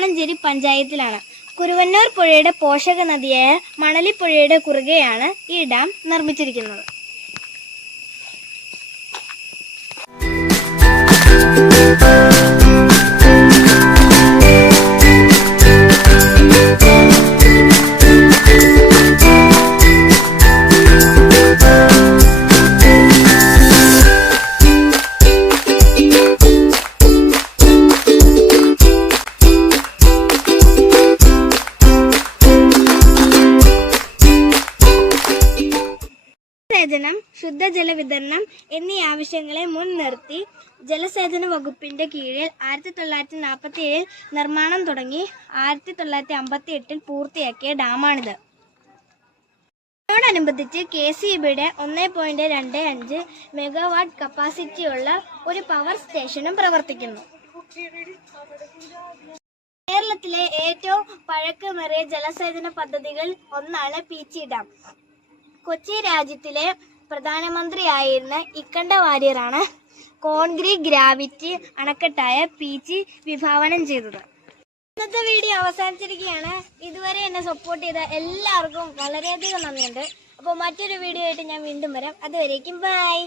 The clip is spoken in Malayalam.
പാണഞ്ചേരി പഞ്ചായത്തിലാണ്. കുരുവന്നൂർ പുഴയുടെ പോഷക നദിയായ മണലിപ്പുഴയുടെ കുറുകെയാണ് ഈ ഡാം നിർമ്മിച്ചിരിക്കുന്നത്. ജലസേചനം ശുദ്ധജല വിതരണം എന്നീ ആവശ്യങ്ങളെ മുൻനിർത്തി ജലസേചന വകുപ്പിന്റെ കീഴിൽ ആയിരത്തി തൊള്ളായിരത്തി നാൽപ്പത്തി ഏഴിൽ നിർമ്മാണം തുടങ്ങി ആയിരത്തി തൊള്ളായിരത്തി അമ്പത്തി എട്ടിൽ പൂർത്തിയാക്കിയ ഡാമാണിത്. ഇതിനോടനുബന്ധിച്ച് കെ സി ബിയുടെ ഒന്ന് പോയിന്റ് രണ്ട് അഞ്ച് മെഗാവാട്ട് കപ്പാസിറ്റിയുള്ള ഒരു പവർ സ്റ്റേഷനും പ്രവർത്തിക്കുന്നു. കേരളത്തിലെ ഏറ്റവും പഴക്കമേറിയ ജലസേചന പദ്ധതികൾ ഒന്നാണ് പീച്ചി ഡാം. കൊച്ചി രാജ്യത്തിലെ പ്രധാനമന്ത്രിയായിരുന്ന ഇക്കണ്ട വാര്യറാണ് കോൺക്രീറ്റ് ഗ്രാവിറ്റി അണക്കെട്ടായ പീച്ചി വിഭാവനം ചെയ്തത്. ഇന്നത്തെ വീഡിയോ അവസാനിച്ചിരിക്കുകയാണ്. ഇതുവരെ എന്നെ സപ്പോർട്ട് ചെയ്ത എല്ലാവർക്കും വളരെയധികം നന്ദിയുണ്ട്. അപ്പോൾ മറ്റൊരു വീഡിയോ ആയിട്ട് ഞാൻ വീണ്ടും വരാം. അതുവരേക്കും ബൈ